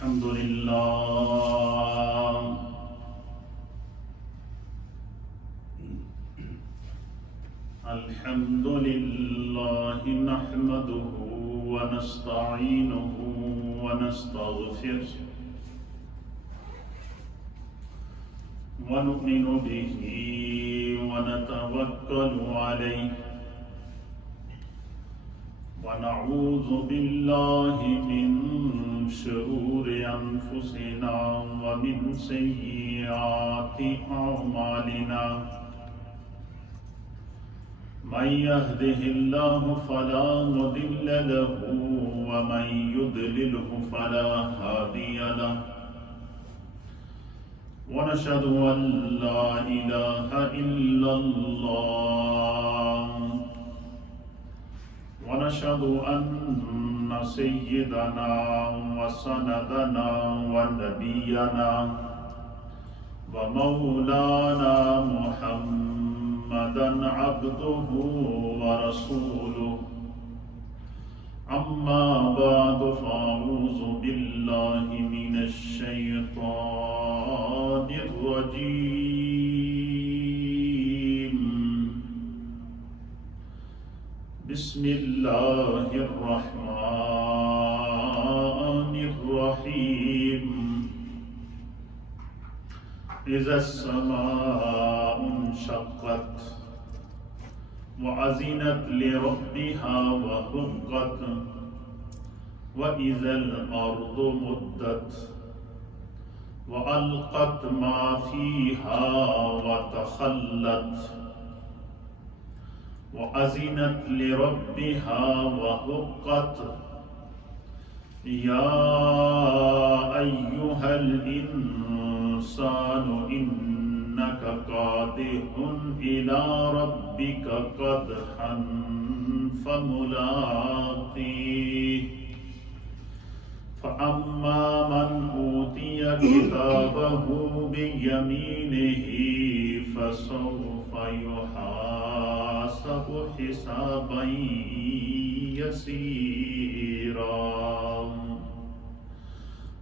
الحمد لله الحمد لله نحمده ونستعينه ونستغفره ونؤمن به ونتوكل عليه ونعوذ بالله من شرور أنفسنا ومن سيئات أعمالنا من يهده الله فلا مضل له ومن يضلله فلا هادي له ونشهد أن لا إله إلا الله ونشهد أن سيدنا وسندنا ونبينا ومولانا محمدا عبده ورسوله أما بعد فأعوذ بالله من الشيطان الرجيم بسم الله الرحمن الرحيم إذا السماء انشقت وأذنت لربها وحقت وإذا الأرض مدت وألقت ما فيها وتخلت وأذنت لربها وحقت يا أيها الإنسان إنك كادح إلى ربك كدحا فملاقيه فأما من أوتي كتابه بيمينه فسوف يحاسب حسابا يسيرا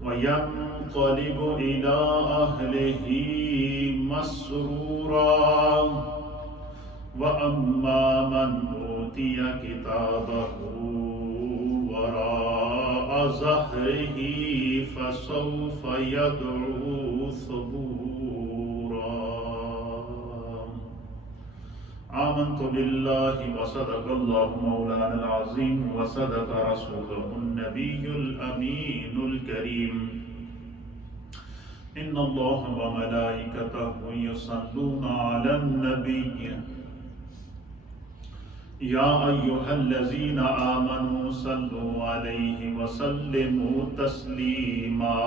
وينقلب إلى أهله مسرورا وأما من أوتي كتابه وراء ظهره فسوف يدعو ثبورا آمنت بالله وصدق الله مولانا العظيم وصدق رسوله النبي الأمين الكريم إن الله وملائكته يصلون على النبي يا أيها الذين آمنوا صلوا عليه وسلموا تسليما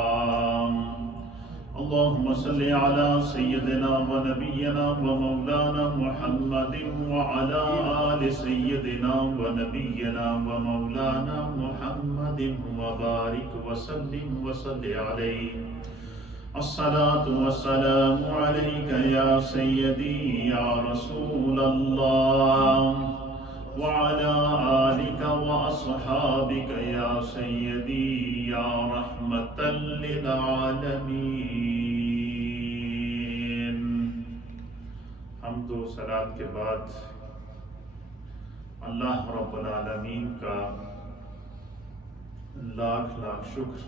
اللهم صل على سيدنا ونبينا ومولانا محمد وعلى آل سيدنا ونبينا ومولانا محمد وبارك وسلم وصل عليه الصلاة والسلام عليك يا سيدي يا رسول الله وعلى آلك وأصحابك يا سيدي يا رحمة للعالمين حمد و صلاة کے بعد اللہ رب العالمین کا لاکھ لاکھ شکر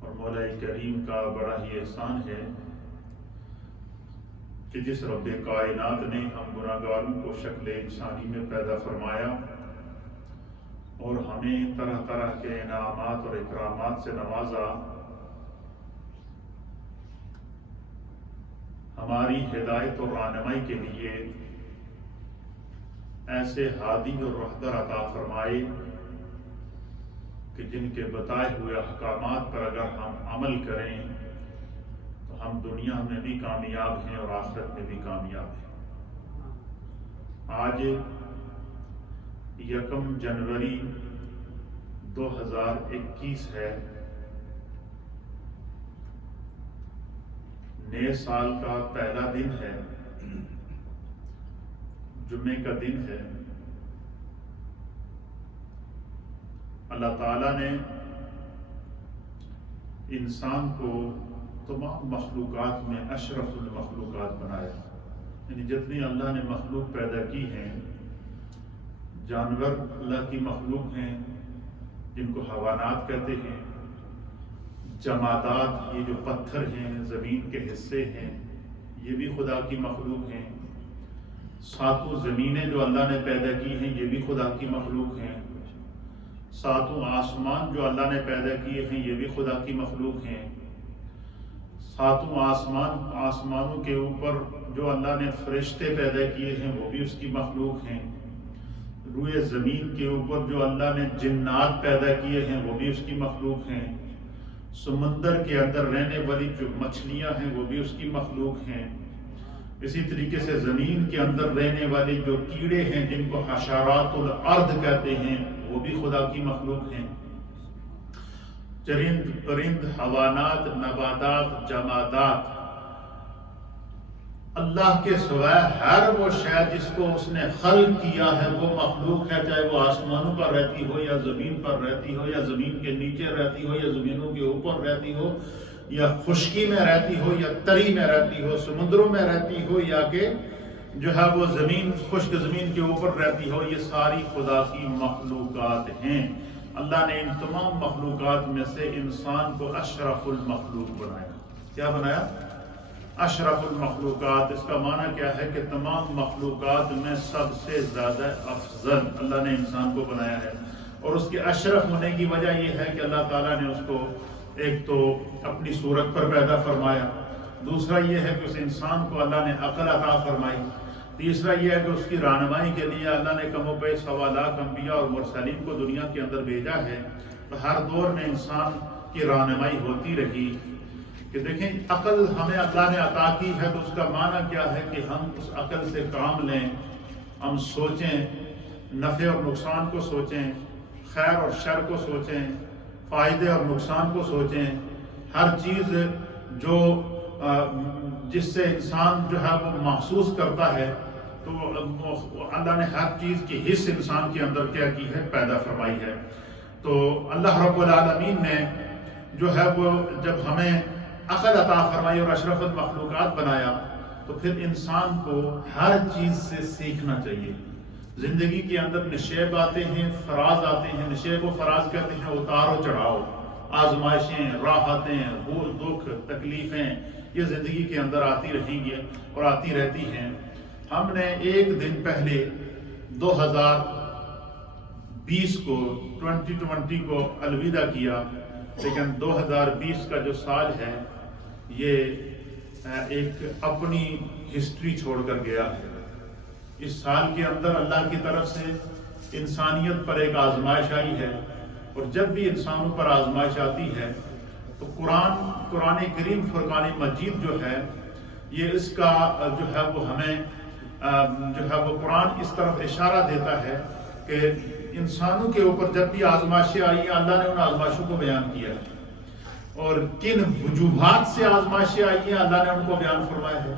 اور مولا کریم کا بڑا ہی احسان ہے کہ جس رب کائنات نے ہم گناہگاروں کو شکل انسانی میں پیدا فرمایا اور ہمیں طرح طرح کے انعامات اور اکرامات سے نوازا، ہماری ہدایت اور رہنمائی کے لیے ایسے ہادی اور رہبر عطا فرمائے کہ جن کے بتائے ہوئے احکامات پر اگر ہم عمل کریں تو ہم دنیا میں بھی کامیاب ہیں اور آخرت میں بھی کامیاب ہیں۔ آج 1 جنوری 2021 ہے، نئے سال کا پہلا دن ہے، جمعے کا دن ہے۔ اللہ تعالیٰ نے انسان کو تمام مخلوقات میں اشرف المخلوقات بنایا، یعنی جتنی اللہ نے مخلوق پیدا کی ہیں، جانور اللہ کی مخلوق ہیں جن کو حیوانات کہتے ہیں، جمادات یہ جو پتھر ہیں، زمین کے حصے ہیں، یہ بھی خدا کی مخلوق ہیں، ساتوں زمینیں جو اللہ نے پیدا کی ہیں یہ بھی خدا کی مخلوق ہیں، ساتوں آسمان جو اللہ نے پیدا کیے ہیں یہ بھی خدا کی مخلوق ہیں، ساتوں آسمانوں کے اوپر جو اللہ نے فرشتے پیدا کیے ہیں وہ بھی اس کی مخلوق ہیں، روئے زمین کے اوپر جو اللہ نے جنات پیدا کیے ہیں وہ بھی اس کی مخلوق ہیں، سمندر کے اندر رہنے والی جو مچھلیاں ہیں وہ بھی اس کی مخلوق ہیں، اسی طریقے سے زمین کے اندر رہنے والے جو کیڑے ہیں جن کو حشرات الارض کہتے ہیں وہ بھی خدا کی مخلوق ہیں، چرند پرند حیوانات نباتات جمادات، اللہ کے سوائے ہر وہ شے جس کو اس نے خلق کیا ہے وہ مخلوق ہے، چاہے وہ آسمانوں پر رہتی ہو یا زمین پر رہتی ہو یا زمین کے نیچے رہتی ہو یا زمینوں کے اوپر رہتی ہو یا خشکی میں رہتی ہو یا تری میں رہتی ہو، سمندروں میں رہتی ہو یا کہ جو ہے وہ زمین خشک زمین کے اوپر رہتی ہو، یہ ساری خدا کی مخلوقات ہیں۔ اللہ نے ان تمام مخلوقات میں سے انسان کو اشرف المخلوق بنایا۔ کیا بنایا؟ اشرف المخلوقات۔ اس کا معنی کیا ہے کہ تمام مخلوقات میں سب سے زیادہ افضل اللہ نے انسان کو بنایا ہے، اور اس کے اشرف ہونے کی وجہ یہ ہے کہ اللہ تعالیٰ نے اس کو ایک تو اپنی صورت پر پیدا فرمایا، دوسرا یہ ہے کہ اس انسان کو اللہ نے عقل عطا فرمائی، تیسرا یہ ہے کہ اس کی رہنمائی کے لیے اللہ نے کم و بیش 1.25 لاکھ انبیاء اور مرسلین کو دنیا کے اندر بھیجا ہے۔ تو ہر دور میں انسان کی رہنمائی ہوتی رہی کہ دیکھیں عقل ہمیں اللہ نے عطا کی ہے، تو اس کا معنی کیا ہے کہ ہم اس عقل سے کام لیں، ہم سوچیں، نفع اور نقصان کو سوچیں، خیر اور شر کو سوچیں، فائدے اور نقصان کو سوچیں، ہر چیز جو جس سے انسان جو ہے وہ محسوس کرتا ہے، تو اللہ نے ہر چیز کی حص انسان کے اندر کیا کی ہے، پیدا فرمائی ہے۔ تو اللہ رب العالمین نے جو ہے وہ جب ہمیں عقل عطا فرمائی اور اشرف المخلوقات بنایا، تو پھر انسان کو ہر چیز سے سیکھنا چاہیے۔ زندگی کے اندر نشیب آتے ہیں، فراز آتے ہیں، نشیب و فراز کہتے ہیں اتار و چڑھاؤ، آزمائشیں، راحتیں، دکھ، تکلیفیں، یہ زندگی کے اندر آتی رہیں گی اور آتی رہتی ہیں۔ ہم نے ایک دن پہلے 2020 کو 2020 کو الوداع کیا، لیکن 2020 کا جو سال ہے یہ ایک اپنی ہسٹری چھوڑ کر گیا ہے۔ اس سال کے اندر اللہ کی طرف سے انسانیت پر ایک آزمائش آئی ہے، اور جب بھی انسانوں پر آزمائش آتی ہے تو قرآن کریم فرقان مجید جو ہے یہ اس کا جو ہے وہ ہمیں جو ہے وہ قرآن اس طرف اشارہ دیتا ہے کہ انسانوں کے اوپر جب بھی آزمائشیں آئی ہیں اللہ نے ان آزمائشوں کو بیان کیا ہے، اور کن وجوہات سے آزمائشیں آئی ہیں اللہ نے ان کو بیان فرمایا ہے۔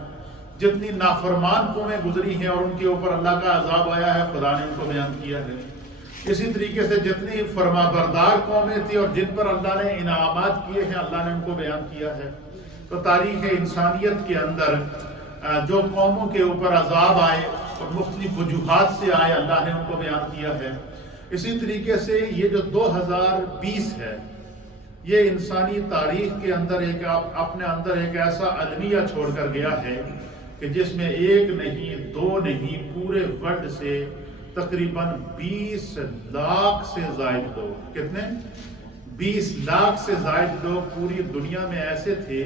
جتنی نافرمان قومیں گزری ہیں اور ان کے اوپر اللہ کا عذاب آیا ہے خدا نے ان کو بیان کیا ہے۔ اسی طریقے سے جتنی فرما بردار قومیں تھیں اور جن پر اللہ نے انعامات کیے ہیں اللہ نے ان کو بیان کیا ہے۔ تو تاریخ انسانیت کے اندر جو قوموں کے اوپر عذاب آئے اور مختلف وجوہات سے آئے اللہ نے ان کو بیان کیا ہے۔ اسی طریقے سے یہ جو 2020 ہے یہ انسانی تاریخ کے اندر اپنے اندر ایک ایسا المیہ چھوڑ کر گیا ہے کہ جس میں ایک نہیں دو نہیں پورے ورلڈ سے تقریباً 20 لاکھ سے زائد لوگ، کتنے؟ 20 لاکھ سے زائد لوگ پوری دنیا میں ایسے تھے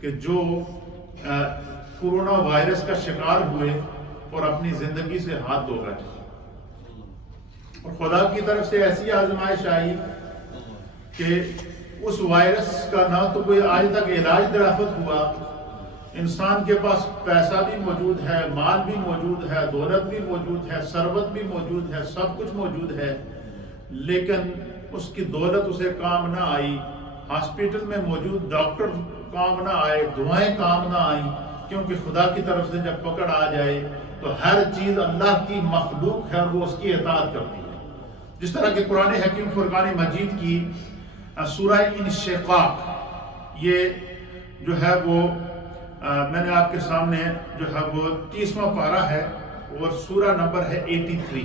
کہ جو کورونا وائرس کا شکار ہوئے اور اپنی زندگی سے ہاتھ دھو گئے، اور خدا کی طرف سے ایسی آزمائش آئی کہ اس وائرس کا نہ تو کوئی آج تک علاج دریافت ہوا، انسان کے پاس پیسہ بھی موجود ہے، مال بھی موجود ہے، دولت بھی موجود ہے، ثروت بھی موجود ہے، سب کچھ موجود ہے، لیکن اس کی دولت اسے کام نہ آئی، ہاسپٹل میں موجود ڈاکٹر کام نہ آئے، دعائیں کام نہ آئیں، کیونکہ خدا کی طرف سے جب پکڑ آ جائے تو ہر چیز اللہ کی مخلوق ہے اور وہ اس کی اطاعت کرتی ہے۔ جس طرح کہ قرآن حکیم فرقان مجید کی سورہ انشقاق یہ جو ہے وہ میں نے آپ کے سامنے جو ہے وہ 30واں پارہ ہے اور سورہ نمبر ہے 83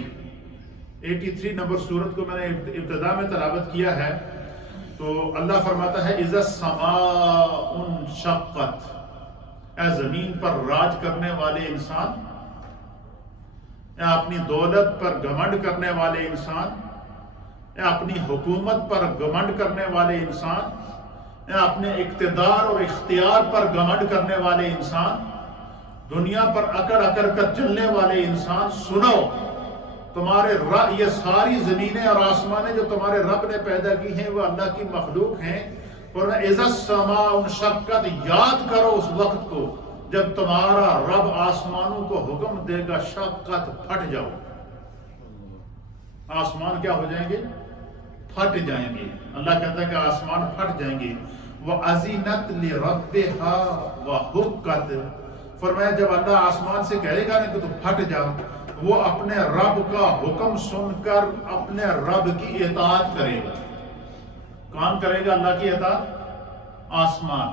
نمبر سورت کو میں نے ابتدا میں تلاوت کیا ہے. تو اللہ فرماتا ہے اذا السماء انشقت، اے زمین پر راج کرنے والے انسان، یا اپنی دولت پر گھمنڈ کرنے والے انسان، یا اپنی حکومت پر گھمنڈ کرنے والے انسان، یا اپنے اقتدار اور اختیار پر گھمنڈ کرنے والے انسان، دنیا پر اکڑ اکڑ کر چلنے والے انسان، سنو تمہارے رب، یہ ساری زمینیں اور آسمانیں جو تمہارے رب نے پیدا کی ہیں وہ اللہ کی مخلوق ہیں. اور اذا السماء انشقت، یاد کرو اس وقت کو جب تمہارا رب آسمانوں کو حکم دے گا شقت، پھٹ جاؤ. آسمان کیا ہو جائیں گے؟ پھٹ جائیں گے. اللہ کہتا ہے کہ آسمان پھٹ جائیں گے. وَأَذِنَتْ لِرَبِّهَا وَحُقَّتْ، فرمایا جب اللہ آسمان سے کہے گا نا کہ تو پھٹ جاؤ، وہ اپنے رب کا حکم سن کر اپنے رب کی اطاعت کرے گا. کون کرے گا اللہ کی اطاعت؟ آسمان.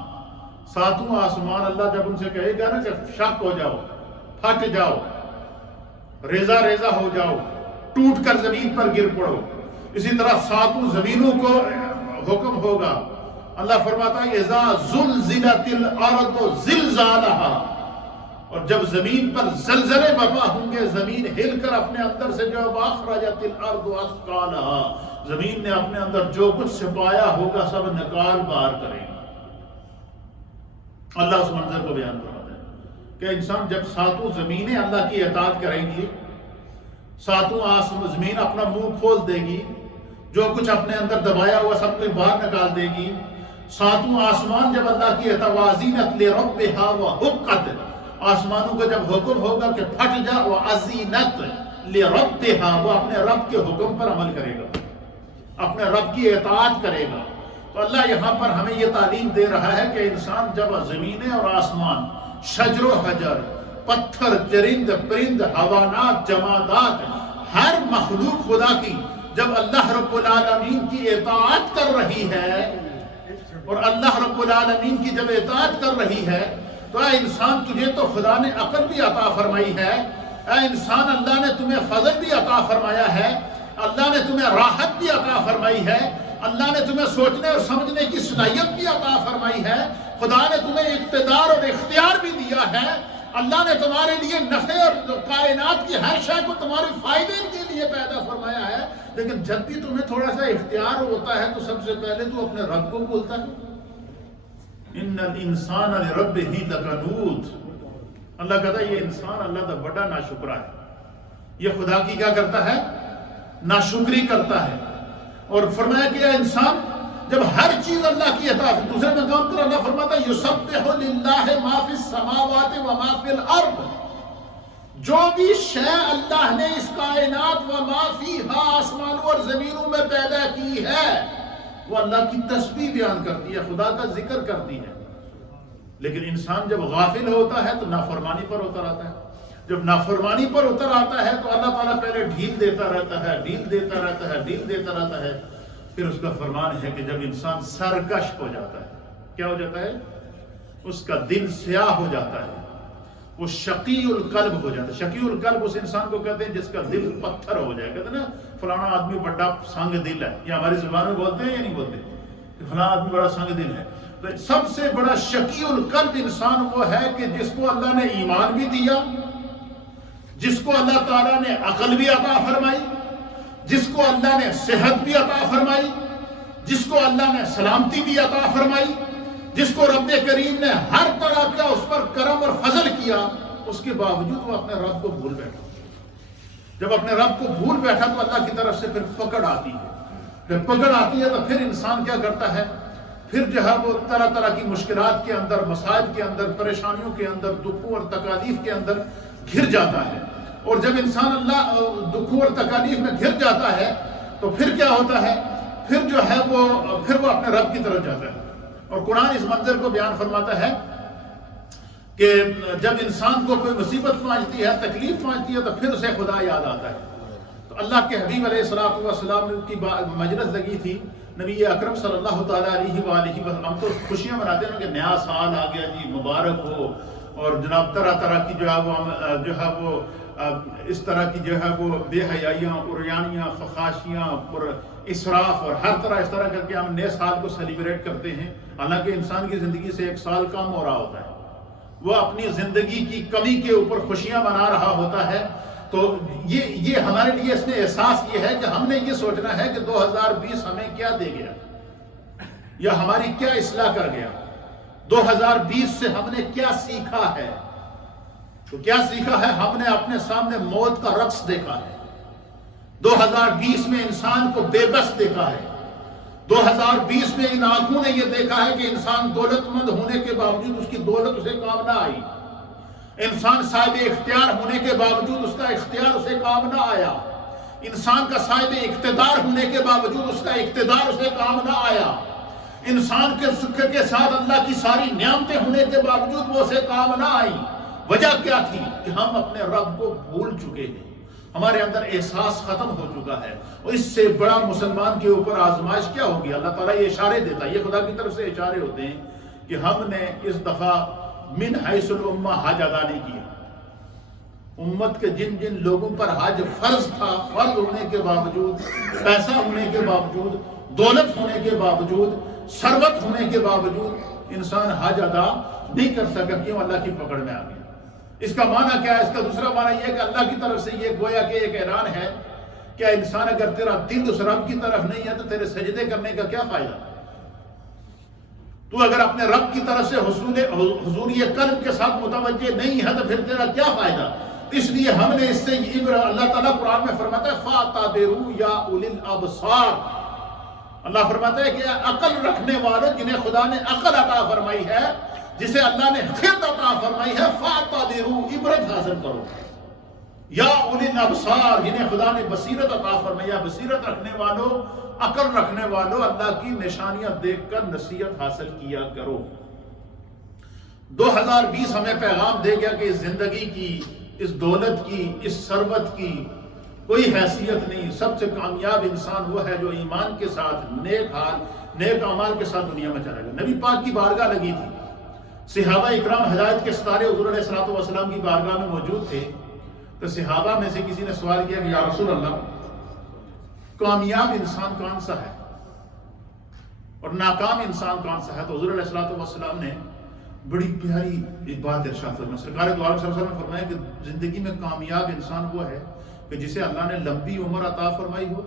ساتوں آسمان اللہ جب ان سے کہے گا نا کہ شک ہو جاؤ، پھٹ جاؤ، ریزہ ریزہ ہو جاؤ، ٹوٹ کر زمین پر گر پڑو، اسی طرح ساتوں زمینوں کو حکم ہوگا. اللہ فرماتا ہے اذا زلزلت الارض زلزالها، اور جب زمین پر زلزلے برپا ہوں گے، زمین ہل کر اپنے اندر سے جو اخرجت الارض اثقالها، زمین نے اپنے اندر جو کچھ چھپایا ہوگا سب نکال باہر کرے گا. اللہ اس منظر کو بیان کرتا ہے کہ انسان جب ساتوں زمینیں اللہ کی اطاعت کریں گی، ساتوں زمین اپنا منہ کھول دے گی، جو کچھ اپنے اندر دبایا ہوا سب کچھ باہر نکال دے گی. ساتوں آسمان جب اللہ کی وَأَذِنَتْ لِرَبِّهَا وَحُقَّتْ، آسمانوں کو جب حکم ہوگا کہ پھٹ جا، وَأَذِنَتْ لِرَبِّهَا، وہ اپنے رب کے حکم پر عمل کرے گا، اپنے رب کی اطاعت کرے گا. تو اللہ یہاں پر ہمیں یہ تعلیم دے رہا ہے کہ انسان جب زمینیں اور آسمان، شجر و حجر، پتھر، چرند پرند، حیوانات، جمادات، ہر مخلوق خدا کی جب اللہ رب العالمین کی اطاعت کر رہی ہے، اور اللہ رب العالمین کی جب اطاعت کر رہی ہے تو اے انسان تجھے تو خدا نے عقل بھی عطا فرمائی ہے، اے انسان اللہ نے تمہیں فضل بھی عطا فرمایا ہے، اللہ نے تمہیں راحت بھی عطا فرمائی ہے، اللہ نے تمہیں سوچنے اور سمجھنے کی صلاحیت بھی عطا فرمائی ہے، خدا نے تمہیں اقتدار اور اختیار بھی دیا ہے، اللہ نے تمہارے لیے نفع اور کائنات کی ہر شے کو تمہارے فائدے کے لیے پیدا فرمایا ہے. لیکن جب بھی تمہیں تھوڑا سا اختیار ہوتا ہے تو سب سے پہلے تو اپنے رب کو بولتا ہے. ان الانسان لربہ لکنود، اللہ کہتا ہے یہ انسان اللہ کا بڑا ناشکرا ہے، یہ خدا کی کیا کرتا ہے؟ ناشکری کرتا ہے. اور فرمایا کہ انسان جب ہر چیز اللہ کی اطاعت، دوسرے مقام پر اللہ فرماتا ہے یسبح للہ ما فی السماوات و ما فی الارض، جو بھی شے اللہ نے اس کائنات و ما فیہا، آسمانوں اور زمینوں میں پیدا کی ہے، وہ اللہ کی تسبیح بیان کرتی ہے، خدا کا ذکر کرتی ہے. لیکن انسان جب غافل ہوتا ہے تو نافرمانی پر اتر آتا ہے. جب نافرمانی پر اتر آتا ہے تو اللہ تعالیٰ پہلے ڈھیل دیتا رہتا ہے، ڈھیل دیتا رہتا ہے، ڈھیل دیتا رہتا ہے. پھر اس کا فرمان ہے کہ جب انسان سرکش ہو جاتا ہے، کیا ہو جاتا ہے؟ اس کا دل سیاہ ہو جاتا ہے، وہ شقی القلب ہو جاتا ہے. شقی القلب اس انسان کو کہتے ہیں جس کا دل پتھر ہو جائے. کہتے ہیں نا فلانا آدمی بڑا سنگ دل ہے، یہ ہماری زبان میں بولتے ہیں یا نہیں بولتے کہ فلانا آدمی بڑا سنگ دل ہے. تو سب سے بڑا شقی القلب انسان وہ ہے کہ جس کو اللہ نے ایمان بھی دیا، جس کو اللہ تعالیٰ نے عقل بھی عطا فرمائی، جس کو اللہ نے صحت بھی عطا فرمائی، جس کو اللہ نے سلامتی بھی عطا فرمائی، جس کو رب کریم نے ہر طرح کا اس پر کرم اور فضل کیا، اس کے باوجود وہ اپنے رب کو بھول بیٹھا. جب اپنے رب کو بھول بیٹھا تو اللہ کی طرف سے پھر پکڑ آتی ہے. جب پکڑ آتی ہے تو پھر انسان کیا کرتا ہے؟ پھر جو ہے وہ طرح طرح کی مشکلات کے اندر، مسائل کے اندر، پریشانیوں کے اندر، دکھوں اور تکالیف کے اندر گھر جاتا ہے. اور جب انسان اللہ دکھوں اور تکالیف میں گھر جاتا ہے تو پھر کیا ہوتا ہے؟ پھر جو ہے وہ اپنے رب کی طرف جاتا ہے. اور قرآن اس منظر کو بیان فرماتا ہے کہ جب انسان کو کوئی مصیبت پہنچتی ہے، تکلیف پہنچتی ہے تو پھر اسے خدا یاد آتا ہے. تو اللہ کے حبیب علیہ الصلوۃ والسلام کی مجلس لگی تھی نبی اکرم صلی اللہ تعالیٰ علیہ وآلہ وسلم، ہم تو خوشیاں مناتے ہیں کہ نیا سال آ گیا جی، مبارک ہو، اور جناب طرح طرح کی جو ہے وہ اس طرح کی جو ہے وہ بے حیائیاں، عریانیاں، فحاشیاں اور اسراف اور ہر طرح اس طرح کر کے ہم نئے سال کو سیلیبریٹ کرتے ہیں، حالانکہ انسان کی زندگی سے ایک سال کم ہو رہا ہوتا ہے، وہ اپنی زندگی کی کمی کے اوپر خوشیاں منا رہا ہوتا ہے۔ تو یہ ہمارے لیے اس میں احساس یہ ہے کہ ہم نے یہ سوچنا ہے کہ 2020 ہمیں کیا دے گیا یا ہماری کیا اصلاح کر گیا، 2020 سے ہم نے کیا سیکھا ہے۔ تو کیا سیکھا ہے؟ ہم نے اپنے سامنے موت کا رقص دیکھا ہے، 2020 میں انسان کو بے بس دیکھا ہے، 2020 میں ان آنکھوں نے یہ دیکھا ہے کہ انسان دولت مند ہونے کے باوجود اس کی دولت اسے کام نہ آئی، انسان صاحب اختیار ہونے کے باوجود اس کا اختیار اسے کام نہ آیا، انسان کا صاحب اقتدار ہونے کے باوجود اس کا اقتدار اسے کام نہ آیا، انسان کے سکھ کے ساتھ اللہ کی ساری نعمتیں ہونے کے باوجود وہ اسے کام نہ آئی۔ وجہ کیا تھی؟ کہ ہم اپنے رب کو بھول چکے ہیں، ہمارے اندر احساس ختم ہو چکا ہے، اور اس سے بڑا مسلمان کے اوپر آزمائش کیا ہوگی؟ اللہ تعالیٰ یہ اشارے دیتا ہے، یہ خدا کی طرف سے اشارے ہوتے ہیں کہ ہم نے اس دفعہ من حیث الامہ حج ادا نہیں کیا۔ امت کے جن جن لوگوں پر حج فرض تھا، فرض ہونے کے باوجود، پیسہ ہونے کے باوجود، دولت ہونے کے باوجود، ثروت ہونے کے باوجود انسان حج ادا نہیں کر سکا، کیوں؟ اللہ کی پکڑ میں آ گیا۔ اس کا معنی کیا ہے؟ اس کا دوسرا معنی یہ ہے کہ اللہ کی طرف سے یہ گویا کہ ایک اعلان ہے کہ انسان اگر تیرا دل اس رب کی طرف نہیں ہے تو تیرے سجدے کرنے کا کیا فائدہ؟ تو اگر اپنے رب کی طرف سے حضوری قلب کے ساتھ متوجہ نہیں ہے تو پھر تیرا کیا فائدہ؟ اس لیے ہم نے اس سے اللہ تعالیٰ قرآن میں فرماتا ہے فَاعْتَبِرُوا يَا أُولِي الْأَبْصَارِ، اللہ فرماتا ہے کہ عقل رکھنے والوں جنہیں خدا نے عقل عطا فرمائی ہے، جسے اللہ نے خرد عطا فرمائی ہے، فَاعْتَبِرُوا، عبرت حاصل کرو، یا اولی الابصار، جنہیں خدا نے بصیرت عطا فرمائی ہے، بصیرت رکھنے والوں، عقل رکھنے والوں، اللہ کی نشانیاں دیکھ کر نصیحت حاصل کیا کرو۔ 2020 ہمیں پیغام دے گیا کہ اس زندگی کی، اس دولت کی، اس ثروت کی کوئی حیثیت نہیں، سب سے کامیاب انسان وہ ہے جو ایمان کے ساتھ، نیک حال، نیک اعمال کے ساتھ دنیا میں چلے گا۔ نبی پاک کی بارگاہ لگی تھی، صحابہ اکرام ہدایت کے ستارے حضور علیہ الصلوۃ والسلام کی بارگاہ میں موجود تھے، تو صحابہ میں سے کسی نے سوال کیا کہ یا رسول اللہ، کامیاب انسان کون سا ہے اور ناکام انسان کون سا ہے؟ تو حضور علیہ الصلوۃ والسلام نے بڑی پیاری ایک بات ارشاد فرمائی، سرکار دو عالم صلی اللہ علیہ وسلم نے فرمایا کہ زندگی میں کامیاب انسان وہ ہے کہ جسے اللہ نے لمبی عمر عطا فرمائی ہو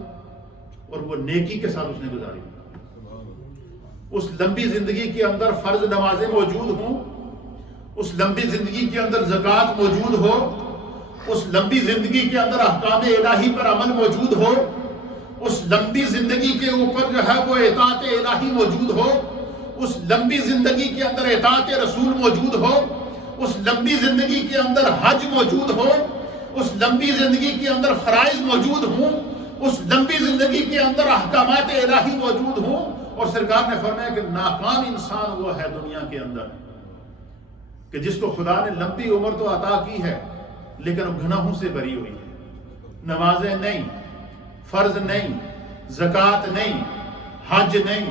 اور وہ نیکی کے ساتھ اس نے گزاری ہو۔ اس لمبی زندگی کے اندر فرض نمازیں موجود ہوں، اس لمبی زندگی کے اندر زکوٰۃ موجود ہو، اس لمبی زندگی کے اندر احکام الہی پر عمل موجود ہو، اس لمبی زندگی کے اوپر جو ہے وہ اطاعت الہی موجود ہو، اس لمبی زندگی کے اندر اطاعت رسول موجود ہو، اس لمبی زندگی کے اندر حج موجود ہو، اس لمبی زندگی کے اندر فرائض موجود ہوں، اس لمبی زندگی کے اندر احکامات الہی موجود ہوں، اور سرکار نے فرمایا کہ ناکام انسان وہ ہے دنیا کے اندر کہ جس کو خدا نے لمبی عمر تو عطا کی ہے لیکن وہ گناہوں سے بری ہوئی ہے، نمازیں نہیں، فرض نہیں، زکوٰۃ نہیں، حج نہیں،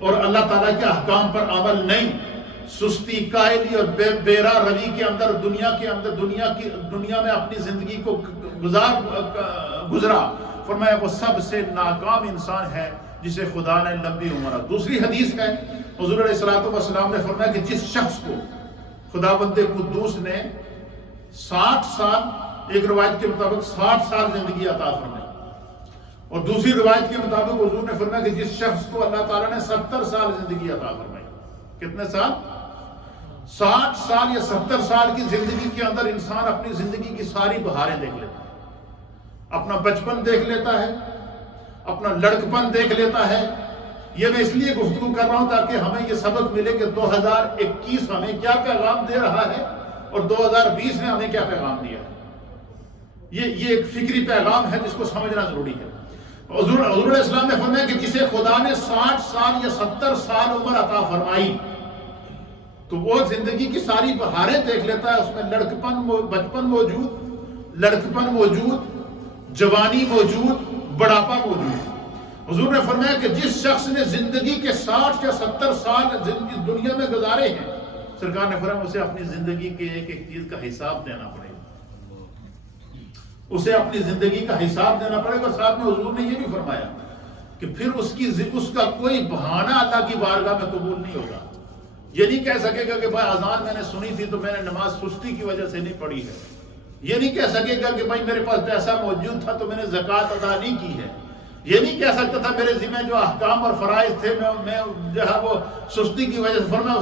اور اللہ تعالیٰ کے احکام پر عمل نہیں، سستی، کاہلی اور بیرا روی کے اندر دنیا میں اپنی زندگی کو گزرا۔ فرمایا وہ سب سے ناکام انسان ہے جسے خدا نے لمبی عمر۔ دوسری حدیث ہے، حضور علیہ الصلوۃ والسلام نے فرمایا کہ جس شخص کو خداوند قدوس نے 60 سال، ایک روایت کے مطابق 60 سال زندگی عطا فرمائی، اور دوسری روایت کے مطابق حضور نے فرمایا کہ جس شخص کو اللہ تعالیٰ نے 70 سال زندگی عطا فرمائی۔ کتنے سال؟ 60 سال یا 70 سال کی زندگی کے اندر انسان اپنی زندگی کی ساری بہاریں دیکھ لیتا ہے، اپنا بچپن دیکھ لیتا ہے، اپنا لڑکپن دیکھ لیتا ہے۔ یہ میں اس لیے گفتگو کر رہا ہوں تاکہ ہمیں یہ سبق ملے کہ 2021 ہمیں کیا پیغام دے رہا ہے اور 2020 نے ہمیں کیا پیغام دیا ہے۔ یہ ایک فکری پیغام ہے جس کو سمجھنا ضروری ہے۔ حضور علیہ السلام نے فرمایا کہ جسے خدا نے 60 سال یا 70 سال عمر عطا فرمائی تو وہ زندگی کی ساری بہاریں دیکھ لیتا ہے، اس میں بچپن موجود، لڑکپن موجود، جوانی موجود، بڑھاپا موجود، حضور نے فرمایا کہ جس شخص نے زندگی کے 60 یا 70 سال اس دنیا میں گزارے ہیں، سرکار نے فرمایا اسے اپنی زندگی کے ایک ایک چیز کا حساب دینا پڑے گا، اسے اپنی زندگی کا حساب دینا پڑے گا۔ اور ساتھ میں حضور نے یہ بھی فرمایا کہ پھر اس کا کوئی بہانہ اللہ کی بارگاہ میں قبول نہیں ہوگا۔ یہ نہیں کہہ سکے گا کہ بھائی اذان میں نے سنی تھی تو میں نے نماز سستی کی وجہ سے نہیں پڑھی ہے، یہ نہیں کہہ سکے گا کہ بھائی میرے پاس پیسہ موجود تھا تو میں نے زکوٰۃ ادا نہیں کی ہے، یہ نہیں کہہ سکتا تھا میرے ذمہ جو احکام اور فرائض تھے میں جو ہے وہ سستی کی وجہ سے، فرمایا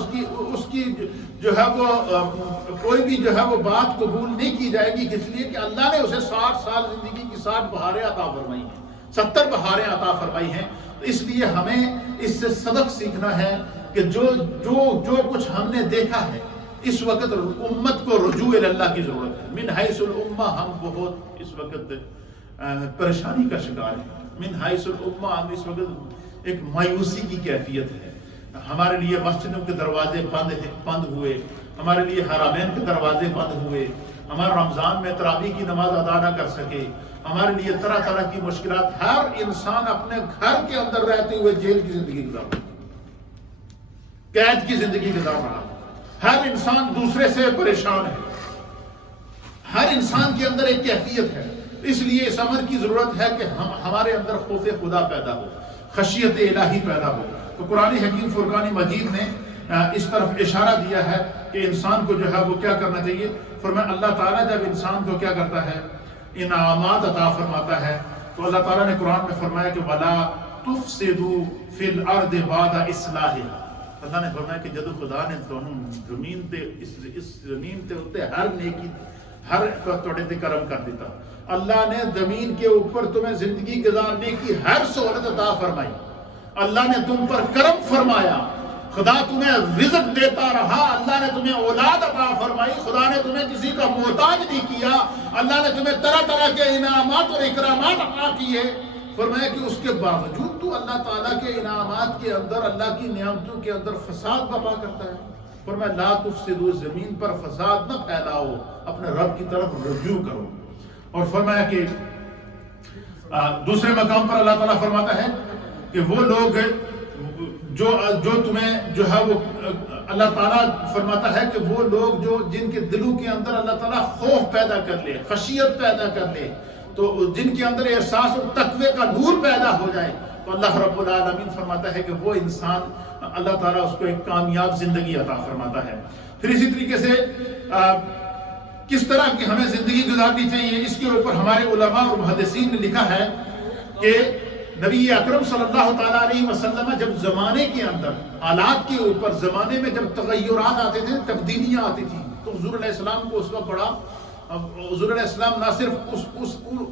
اس کی جو ہے وہ کوئی بھی جو ہے وہ بات قبول نہیں کی جائے گی، اس لیے کہ اللہ نے اسے 60 سال زندگی کی 60 بہاریں عطا فرمائی ہیں، 70 بہاریں عطا فرمائی ہیں۔ اس لیے ہمیں اس سے سبق سیکھنا ہے کہ جو کچھ ہم نے دیکھا ہے اس وقت امت کو رجوع اللہ کی ضرورت ہے۔ من حیث الامہ ہم بہت اس وقت پریشانی کا شکار ہیں، من حیث الامہ ہم اس وقت ایک مایوسی کی کیفیت ہے۔ ہمارے لیے مسجدوں کے دروازے بند ہوئے، ہمارے لیے حرمین کے دروازے بند ہوئے، ہمارا رمضان میں تراویح کی نماز ادا نہ کر سکے، ہمارے لیے طرح طرح کی مشکلات، ہر انسان اپنے گھر کے اندر رہتے ہوئے جیل کی زندگی گزار رہا ہے، قید کی زندگی گزار رہا ہے، ہر انسان دوسرے سے پریشان ہے، ہر انسان کے اندر ایک کیفیت ہے۔ اس لیے اس امر کی ضرورت ہے کہ ہمارے اندر خوف خدا پیدا ہو، خشیت الہی پیدا ہو۔ تو قرآن حکیم فرقان مجید نے اس طرف اشارہ دیا ہے کہ انسان کو جو ہے وہ کیا کرنا چاہیے۔ فرمایا اللہ تعالیٰ جب انسان کو کیا کرتا ہے، انعامات عطا فرماتا ہے، تو اللہ تعالیٰ نے قرآن میں فرمایا کہ وَلَا تُفْسِدُوا فِي الْأَرْضِ بَعْدَ إِصْلَاحِهَا۔ اللہ نے فرمایا کہ جدو خدا نے زمین تے اس زمین تے ہوتے ہر نیکی ہر توڑے تے کرم کر دیتا، اللہ نے زمین کے اوپر تمہیں زندگی گزارنے کی ہر سہولت عطا فرمائی، اللہ نے تم پر کرم فرمایا، خدا تمہیں رزق دیتا رہا، اللہ نے تمہیں اولاد عطا فرمائی، خدا نے تمہیں کسی کا محتاج نہیں کیا، اللہ نے تمہیں طرح طرح کے انعامات اور اکرامات عطا کیے۔ فرمایا کہ اس کے باوجود تو اللہ تعالیٰ کے انعامات کے اندر، اللہ کی نعمتوں کے اندر فساد برپا کرتا ہے۔ فرمایا لا تفسدوا، زمین پر فساد نہ پھیلاؤ، اپنے رب کی طرف رجوع کرو۔ اور فرمایا کہ دوسرے مقام پر اللہ تعالیٰ فرماتا ہے کہ وہ لوگ جو تمہیں جو ہے وہ اللہ تعالیٰ فرماتا ہے کہ وہ لوگ جن کے دلوں کے اندر اللہ تعالیٰ خوف پیدا کر لے، خشیت پیدا کر لے، تو جن کے اندر احساس اور تقوی کا نور پیدا ہو جائے، تو اللہ رب العالمین فرماتا ہے کہ وہ انسان اللہ تعالیٰ اس کو ایک کامیاب زندگی عطا فرماتا ہے۔ پھر اسی طریقے سے کس طرح کی ہمیں زندگی گزارنی چاہیے، اس کے اوپر ہمارے علماء اور محدثین نے لکھا ہے کہ نبی اکرم صلی اللہ تعالیٰ علیہ وسلم جب زمانے کے اندر حالات کے اوپر زمانے میں جب تغیرات آتے تھے، تبدیلیاں آتی تھیں، تو حضور علیہ السلام کو اس وقت بڑا، حضور علیہ السلام نہ صرف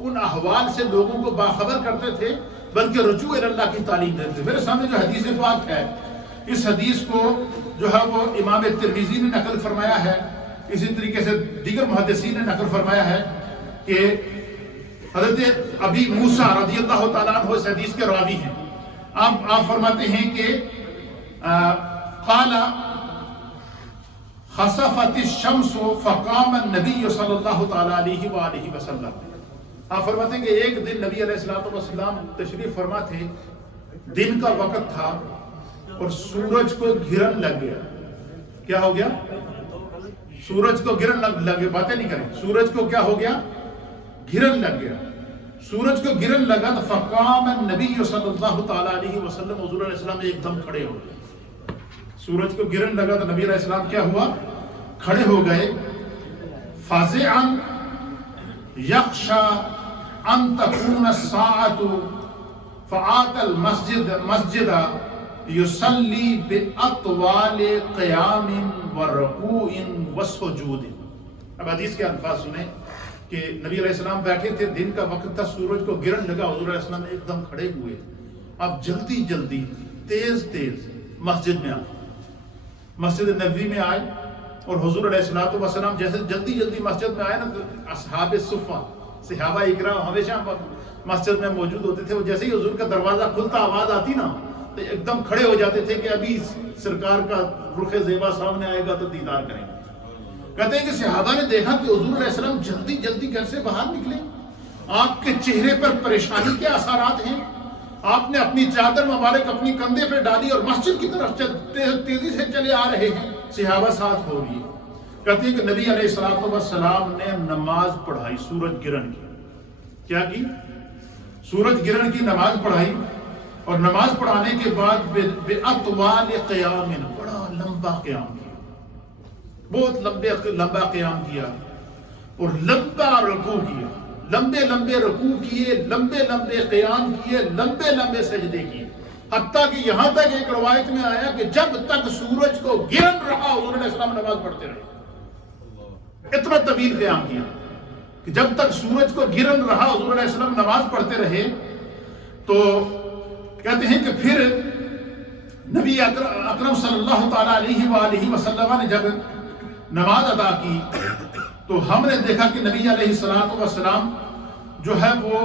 ان احوال سے لوگوں کو باخبر کرتے تھے بلکہ رجوع اللہ کی تعلیم دیتے تھے۔ میرے سامنے جو حدیث پاک ہے، اس حدیث کو جو ہے وہ امام ترمذی نے نقل فرمایا ہے، اسی طریقے سے دیگر محدثین نے نقل فرمایا ہے کہ حضرت ابی موسیٰ رضی اللہ تعالیٰ عنہ اس حدیث کے راوی ہیں۔ آپ فرماتے ہیں کہ قال خسفت الشمس فقام النبی صلی اللہ تعالیٰ علیہ وآلہ وسلم۔ آپ فرماتے ہیں کہ ایک دن نبی علیہ السلام تشریف فرما تھے، دن کا وقت تھا اور سورج کو گرہن لگ گیا۔ کیا ہو گیا؟ سورج کو گرہن لگ گیا، باتیں نہیں کریں، سورج کو کیا ہو گیا؟ گرہن لگ گیا۔ سورج کو گرہن لگا تو فقام النبی صلی اللہ تعالیٰ علیہ وسلم، حضور علیہ السلام ایک دم کھڑے ہو گئے۔ سورج کو گرہن لگا تو نبی علیہ السلام کیا ہوا؟ کھڑے ہو گئے۔ فازعا یخشا ان تکون الساعۃ فآت المسجد یصلی باطوال قیام ورکوع وسجود۔ اب حدیث کے الفاظ سنیں کہ نبی علیہ السلام بیٹھے تھے، دن کا وقت تھا، سورج کو گرہن لگا، حضور علیہ السلام ایک دم کھڑے ہوئے، اب جلدی جلدی تیز مسجد میں آئے، مسجد نبوی میں آئے، اور حضور علیہ السلام جیسے جلدی جلدی مسجد میں آئے نا، تو اصحاب صفہ صحابہ اکرام ہمیشہ مسجد میں موجود ہوتے تھے، وہ جیسے ہی حضور کا دروازہ کھلتا آواز آتی نا تو ایک دم کھڑے ہو جاتے تھے کہ ابھی سرکار کا رخ زیبا سامنے آئے گا تو دیدار کریں گے۔ کہتے ہیں کہ صحابہ نے دیکھا کہ حضور علیہ السلام جلدی جلدی گھر سے باہر نکلے، آپ کے چہرے پر پریشانی کے اثرات ہیں، آپ نے اپنی چادر مبارک اپنی کندھے پہ ڈالی اور مسجد کی طرف تیزی سے چلے آ رہے ہیں، صحابہ ساتھ ہو لیے۔ کہتے ہیں کہ نبی علیہ السلام نے نماز پڑھائی سورج گرہن کی۔ کیا کی؟ سورج گرہن کی نماز پڑھائی، اور نماز پڑھانے کے بعد بِأَطْوَالِ قِيَامٍ، بڑا لمبا قیام کیا، بہت لمبا قیام کیا، اور لمبا رکوع کیا، لمبے لمبے رکوع کیے، لمبے لمبے قیام کیے، لمبے لمبے سجدے کیے، حتیٰ کہ یہاں تک ایک روایت میں آیا کہ جب تک سورج کو گرن رہا حضور علیہ السلام نماز پڑھتے رہے۔ اتنا طویل قیام کیا کہ جب تک سورج کو گرن رہا حضور علیہ السلام نماز پڑھتے رہے۔ تو کہتے ہیں کہ پھر نبی اکرم صلی اللہ تعالیٰ علیہ وآلہ وسلم نے جب نماز ادا کی تو ہم نے دیکھا کہ نبی علیہ السلام جو ہے وہ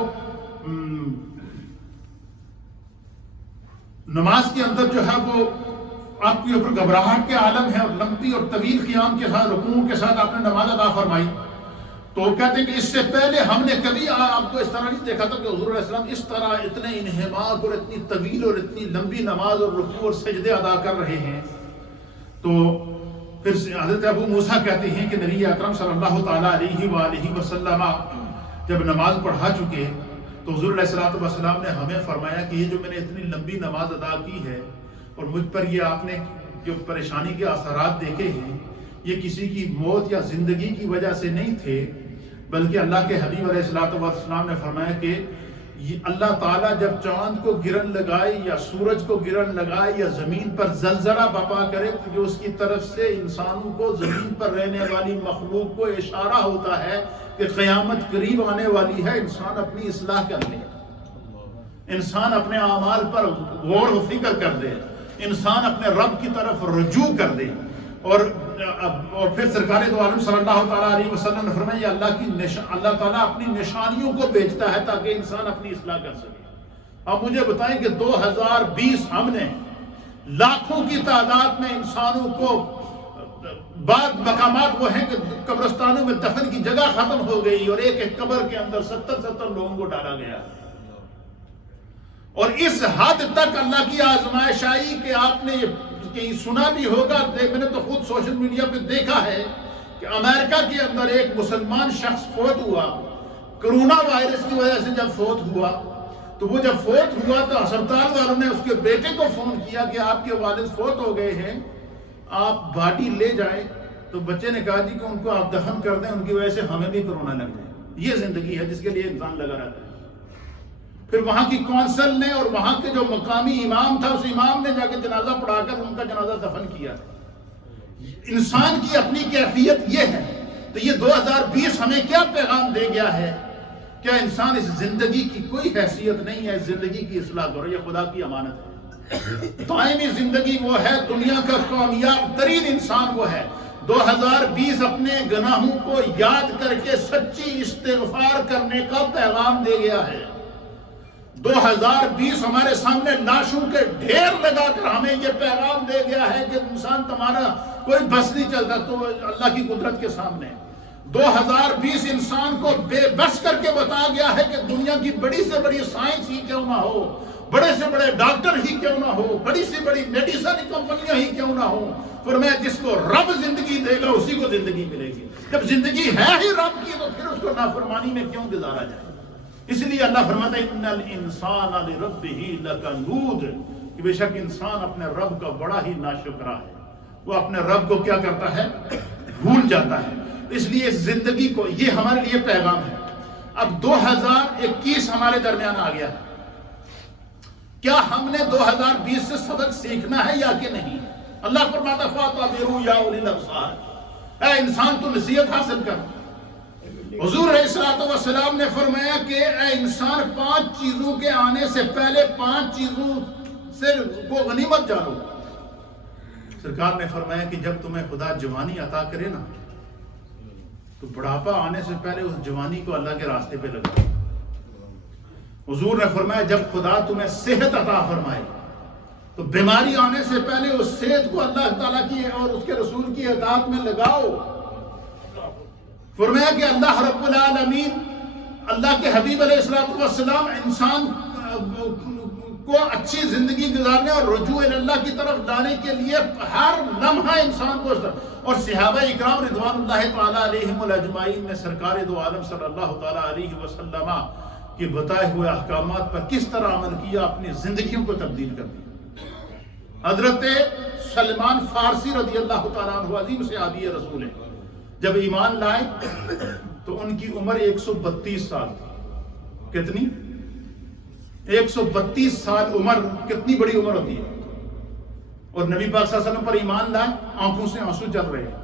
نماز کے اندر جو ہے وہ آپ کے اوپر گھبراہٹ کے عالم ہے، اور لمبی اور طویل قیام کے ساتھ رکوع کے ساتھ آپ نے نماز ادا فرمائی۔ تو کہتے ہیں کہ اس سے پہلے ہم نے کبھی آپ کو اس طرح نہیں دیکھا تھا کہ حضور علیہ السلام اس طرح اتنے انہماک اور اتنی طویل اور اتنی لمبی نماز اور رکوع اور سجدے ادا کر رہے ہیں۔ تو پھر حضرت ابو موسیٰ کہتے ہیں کہ نبی اکرم صلی اللہ تعالیٰ علیہ وآلہ وسلم جب نماز پڑھا چکے تو حضور علیہ السلام نے ہمیں فرمایا کہ یہ جو میں نے اتنی لمبی نماز ادا کی ہے اور مجھ پر یہ آپ نے جو پریشانی کے اثرات دیکھے ہیں، یہ کسی کی موت یا زندگی کی وجہ سے نہیں تھے، بلکہ اللہ کے حبیب علیہ السلام نے فرمایا کہ اللہ تعالیٰ جب چاند کو گرن لگائے یا سورج کو گرن لگائے یا زمین پر زلزلہ برپا کرے تو جو اس کی طرف سے انسانوں کو، زمین پر رہنے والی مخلوق کو اشارہ ہوتا ہے کہ قیامت قریب آنے والی ہے، انسان اپنی اصلاح کر لے، انسان اپنے اعمال پر غور و فکر کر دے، انسان اپنے رب کی طرف رجوع کر دے۔ اور پھر سرکار دو عالم صلی اللہ تعالیٰ علیہ وسلم نے فرمایا اللہ تعالیٰ اپنی نشانیوں کو بیچتا ہے تاکہ انسان اپنی اصلاح کر سکے۔ اب مجھے بتائیں کہ 2020 ہم نے لاکھوں کی تعداد میں انسانوں کو، بعض مقامات وہ ہیں کہ قبرستانوں میں دفن کی جگہ ختم ہو گئی اور ایک ایک قبر کے اندر 70 لوگوں کو ڈالا گیا، اور اس حد تک اللہ کی آزمائش آئی کہ آپ نے کہیں سنا بھی ہوگا، میں نے تو خود سوشل میڈیا پہ دیکھا ہے کہ امریکہ کے اندر ایک مسلمان شخص فوت ہوا، کرونا وائرس کی وجہ سے جب فوت ہوا تو وہ جب فوت ہوا تو ہسپتال والوں نے اس کے بیٹے کو فون کیا کہ آپ کے والد فوت ہو گئے ہیں، آپ باڈی لے جائیں۔ تو بچے نے کہا جی کہ ان کو آپ دفن کر دیں، ان کی وجہ سے ہمیں بھی کرونا لگ جائے۔ یہ زندگی ہے جس کے لیے انسان لگا رہتا ہے۔ پھر وہاں کی کونسل نے اور وہاں کے جو مقامی امام تھا، اس امام نے جا کے جنازہ پڑھا کر ان کا جنازہ دفن کیا۔ انسان کی اپنی کیفیت یہ ہے۔ تو یہ 2020 ہمیں کیا پیغام دے گیا ہے؟ کیا انسان اس زندگی کی کوئی حیثیت نہیں ہے، اس زندگی کی اصلاح کرو، یہ خدا کی امانت ہے۔ دائمی زندگی وہ ہے، دنیا کا کامیاب ترین انسان وہ ہے۔ 2020 اپنے گناہوں کو یاد کر کے سچی استغفار کرنے کا پیغام دے گیا ہے۔ 2020 ہمارے سامنے لاشوں کے ڈھیر لگا کر ہمیں یہ پیغام دے گیا ہے کہ انسان تمہارا کوئی بس نہیں چلتا تو اللہ کی قدرت کے سامنے۔ 2020 انسان کو بے بس کر کے بتا گیا ہے کہ دنیا کی بڑی سے بڑی سائنس ہی کیوں نہ ہو، بڑے سے بڑے ڈاکٹر ہی کیوں نہ ہو، بڑی سے بڑی میڈیسن کمپنیاں ہی کیوں نہ ہو، فرمایا جس کو رب زندگی دے گا اسی کو زندگی ملے گی۔ جب زندگی ہے ہی رب کی تو پھر اس کو نافرمانی میں کیوں گزارا جائے؟ اس لیے اللہ فرماتا ہے ان الانسان لربہ لکنود، کہ بے شک انسان اپنے رب کا بڑا ہی ناشکرا ہے، وہ اپنے رب کو کیا کرتا ہے؟ بھول جاتا ہے۔ اس لیے اس زندگی کو، یہ ہمارے لیے پیغام ہے۔ اب 2021 ہمارے درمیان آ گیا، کیا ہم نے 2020 سے سبق سیکھنا ہے یا کہ نہیں؟ اللہ فرماتا فَاعْتَبِرُوا يَا أُولِي الْأَبْصَارِ، اے انسان تو نصیحت حاصل کر۔ حضور علیہ السلام نے فرمایا کہ اے انسان 5 چیزوں کے آنے سے پہلے 5 چیزوں سے کو غنیمت جانو۔ سرکار نے فرمایا کہ جب تمہیں خدا جوانی عطا کرے نا تو بڑھاپا آنے سے پہلے اس جوانی کو اللہ کے راستے پہ لگا۔ حضور نے فرمایا جب خدا تمہیں صحت عطا فرمائے تو بیماری آنے سے پہلے اس صحت کو اللہ تعالیٰ کی اور اس کے رسول کی اطاعت میں لگاؤ۔ فرمایا کہ اللہ رب العالمین، اللہ کے حبیب علیہ السلام انسان کو اچھی زندگی گزارنے اور رجوع اللہ کی طرف لانے کے لیے ہر لمحہ انسان کو اور صحابہ اکرام رضوان اللہ تعالیٰ علیہم اجمعین نے سرکار دو عالم صلی اللہ تعالیٰ علیہ وسلم کے بتائے ہوئے احکامات پر کس طرح عمل کیا، اپنی زندگیوں کو تبدیل کر دیا۔ حضرت سلمان فارسی رضی اللہ تعالیٰ عنہ عظیم صحابی رسول ہیں، جب ایمان لائے تو ان کی عمر 132 سال تھی۔ کتنی؟ 132 سال عمر کتنی بڑی عمر ہوتی ہے؟ اور نبی پاک صلی اللہ علیہ وسلم پر ایمان لائے، آنکھوں سے آنسو چل رہے ہیں۔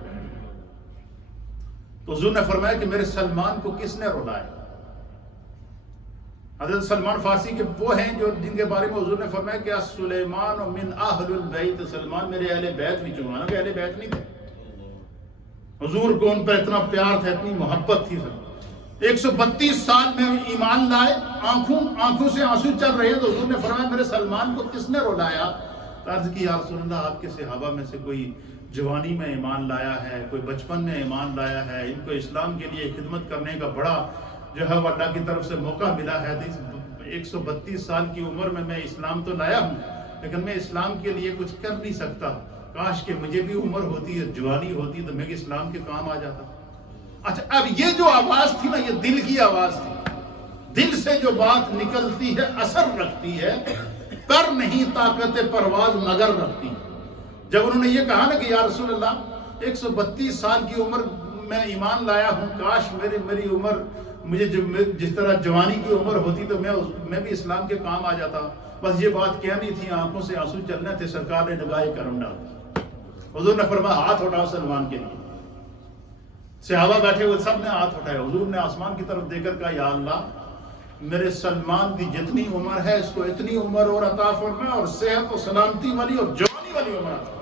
تو حضور نے فرمایا کہ میرے سلمان کو کس نے رلایا؟ حضرت سلمان فارسی کے وہ ہیں جو جن کے بارے میں حضور نے فرمایا کہ سلیمان من اہل البیت، سلمان میرے اہل بیت بھی چمانا کہ اہل بیت نہیں تھے۔ حضور کو ان پر اتنا پیار تھا، اتنی محبت تھی۔ 132 سال میں ایمان لائے، آنکھوں سے آنسو چل رہے ہیں، تو حضور نے فرمایا میرے سلمان کو کس نے رلایا؟ عرض کی یا رسول اللہ، آپ کے صحابہ میں سے کوئی جوانی میں ایمان لایا ہے، کوئی بچپن میں ایمان لایا ہے، ان کو اسلام کے لیے خدمت کرنے کا بڑا جو ہے وہ اللہ کی طرف سے موقع ملا ہے۔ 132 سال کی عمر میں اسلام تو لایا ہوں، لیکن میں اسلام کے لیے کچھ کر نہیں سکتا، کاش کہ مجھے بھی عمر ہوتی ہے، جوانی ہوتی تو میں اسلام کے کام آ جاتا۔ اچھا، اب یہ جو آواز تھی نا، یہ دل کی آواز تھی، دل سے جو بات نکلتی ہے اثر رکھتی ہے، کر نہیں طاقت پرواز مگر رکھتی ہے۔ جب انہوں نے یہ کہا نا کہ یا رسول اللہ 132 سال کی عمر میں ایمان لایا ہوں، کاش میری عمر مجھے جس طرح جوانی کی عمر ہوتی تو میں بھی اسلام کے کام آ جاتا، بس یہ بات کہنی تھی، آنکھوں سے آنسو چلنے تھے، سرکار نے نگاہ کرم ڈال۔ حضور نے فرمایا ہاتھ اٹھاؤ سلمان کے لیے۔ صحابہ بیٹھے ہوئے سب نے ہاتھ اٹھائے۔ حضور نے آسمان کی طرف دیکھ کر کہا یا اللہ، میرے سلمان کی جتنی عمر ہے اس کو اتنی عمر اور عطا فرما، اور صحت و سلامتی والی اور جوانی والی عمر عطا۔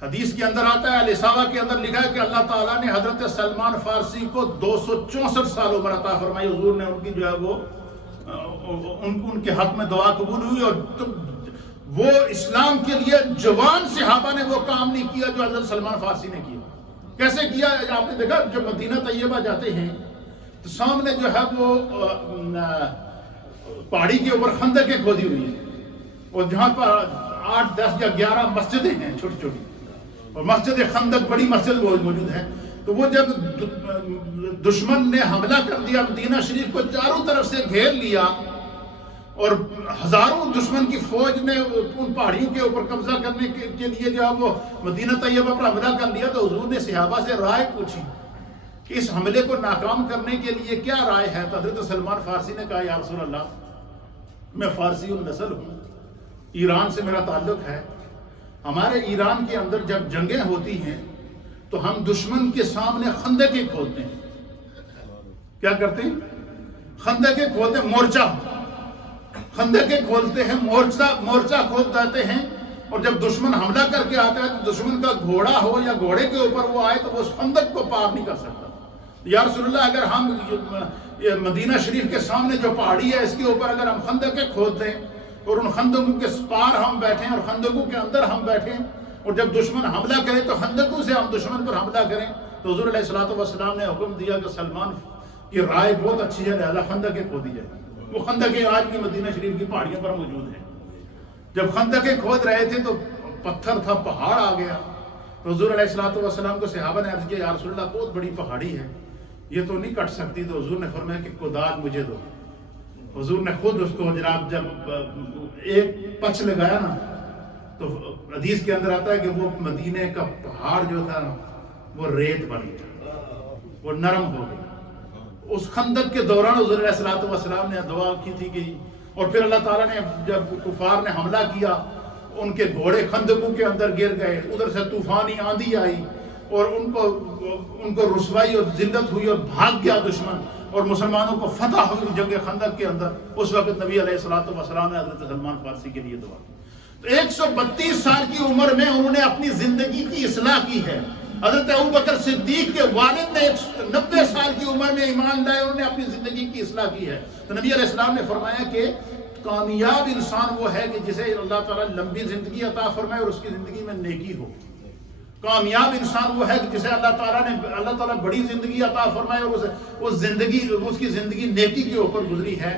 حدیث کے اندر آتا ہے، الاصابہ کے اندر لکھا ہے کہ اللہ تعالیٰ نے حضرت سلمان فارسی کو 264 سال عمر عطا فرمائی۔ حضور نے ان کی جو ہے وہ ان کے حق میں دعا قبول ہوئی، اور وہ اسلام کے لیے جوان صحابہ نے وہ کام نہیں کیا جو حضرت سلمان فارسی نے کیا۔ کیسے کیا؟ آپ نے دیکھا جب مدینہ طیبہ جاتے ہیں تو سامنے جو ہے وہ پہاڑی کے اوپر خندقیں کھودی ہوئی ہیں، اور جہاں پر 8 10 یا 11 مسجدیں ہیں چھوٹی چھوٹی، اور مسجد خندق بڑی مسجد موجود ہے۔ تو وہ جب دشمن نے حملہ کر دیا، مدینہ شریف کو چاروں طرف سے گھیر لیا، اور ہزاروں دشمن کی فوج نے ان پہاڑیوں کے اوپر قبضہ کرنے کے لیے جو ہے وہ مدینہ طیبہ پر حملہ کر دیا، تو حضور نے صحابہ سے رائے پوچھی کہ اس حملے کو ناکام کرنے کے لیے کیا رائے ہے؟ تو حضرت سلمان فارسی نے کہا یا رسول اللہ، میں فارسی النسل ہوں، ایران سے میرا تعلق ہے، ہمارے ایران کے اندر جب جنگیں ہوتی ہیں تو ہم دشمن کے سامنے خندقیں کھودتے ہیں۔ کیا کرتے ہیں؟ خندقیں کھودتے ہیں، خندقیں کھولتے ہیں، مورچہ کھود دیتے ہیں، اور جب دشمن حملہ کر کے آتا ہے تو دشمن کا گھوڑا ہو یا گھوڑے کے اوپر وہ آئے تو وہ اس خندق کو پار نہیں کر سکتا۔ یا رسول اللہ، اگر ہم مدینہ شریف کے سامنے جو پہاڑی ہے اس کے اوپر اگر ہم خندقیں کھود دیں اور ان خندقوں کے پار ہم بیٹھیں اور خندقوں کے اندر ہم بیٹھیں، اور جب دشمن حملہ کرے تو خندقوں سے ہم دشمن پر حملہ کریں، تو حضور علیہ الصلوۃ والسلام نے حکم دیا کہ سلمان کی رائے بہت اچھی ہے، لہذا خندقیں کھودی جائے۔ وہ خندقیں آج بھی مدینہ شریف کی پہاڑیوں پر موجود ہیں۔ جب خندقیں کھود رہے تھے تو پتھر تھا، پہاڑ آ گیا، تو حضور علیہ الصلوۃ والسلام کو صحابہ نے عرض کیا یا رسول اللہ بہت بڑی پہاڑی ہے، یہ تو نہیں کٹ سکتی۔ تو حضور نے فرمایا کہ کدال مجھے دو۔ حضور نے خود اس کو جناب جب ایک پچ لگایا نا، تو حدیث کے اندر آتا ہے کہ وہ مدینے کا پہاڑ جو تھا وہ ریت بن گیا، وہ نرم ہو گیا۔ اس خندق کے دوران حضور علیہ الصلوۃ والسلام نے دعا کی تھی کہ، اور پھر اللہ تعالیٰ نے جب کفار نے حملہ کیا، ان کے گھوڑے خندقوں کے اندر گر گئے، ادھر سے طوفانی آندھی آئی اور ان کو رسوائی اور ذلت ہوئی اور بھاگ گیا دشمن، اور مسلمانوں کو فتح ہوئی جنگ خندق کے اندر۔ اس وقت نبی علیہ الصلوۃ والسلام نے حضرت سلمان فارسی کے لیے دعا کی۔ تو 132 سال کی عمر میں انہوں نے اپنی زندگی کی اصلاح کی ہے۔ حضرت ابوبکر صدیق کے والد نے 90 سال کی عمر میں ایمان لائے، انہوں نے اپنی زندگی کی اصلاح کی ہے۔ تو نبی علیہ السلام نے فرمایا کہ کامیاب انسان وہ ہے کہ جسے اللہ تعالیٰ لمبی زندگی عطا فرمائے اور اس کی زندگی میں نیکی ہو۔ کامیاب انسان وہ ہے کہ جسے اللہ تعالیٰ بڑی زندگی عطا فرمائے اور اس کی زندگی نیکی کے اوپر گزری ہے۔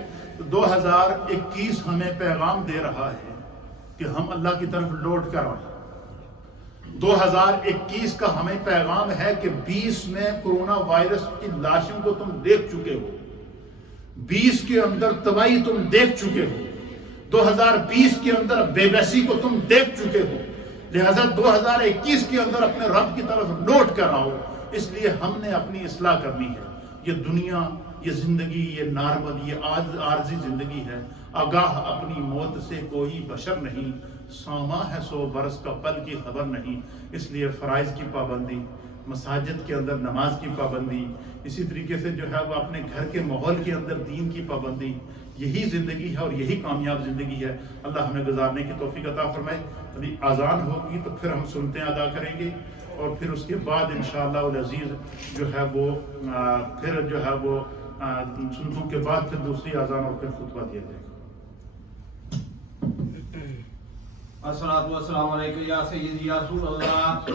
2021 ہمیں پیغام دے رہا ہے کہ ہم اللہ کی طرف لوٹ کر آئیں۔ 2021 کا ہمیں پیغام ہے کہ 20 میں کرونا وائرس کی لاشوں کو تم دیکھ چکے ہو، 20 کے اندر تباہی تم دیکھ چکے ہو، 2020 کے اندر بے بسی کو تم دیکھ چکے ہو، لہذا 2021 کے اندر اپنے رب کی طرف لوٹ کر آؤ۔ اس لیے ہم نے اپنی اصلاح کرنی ہے۔ یہ دنیا، یہ زندگی، یہ نارمل، یہ عارضی زندگی ہے۔ آگاہ اپنی موت سے کوئی بشر نہیں، ساما ہے 100 برس کا پل کی خبر نہیں۔ اس لیے فرائض کی پابندی، مساجد کے اندر نماز کی پابندی، اسی طریقے سے جو ہے وہ اپنے گھر کے ماحول کے اندر دین کی پابندی، یہی زندگی ہے اور یہی کامیاب زندگی ہے۔ اللہ ہمیں گزارنے کی توفیق عطا فرمائے۔ ابھی اذان ہوگی تو پھر ہم سنتیں ادا کریں گے، اور پھر اس کے بعد انشاءاللہ العزیز جو ہے وہ پھر جو ہے وہ سنتوں کے بعد پھر دوسری اذان اور پھر خطبہ دیا جائے گا۔ الصلاۃ والسلام علیکم یا سیدی یا رسول اللہ۔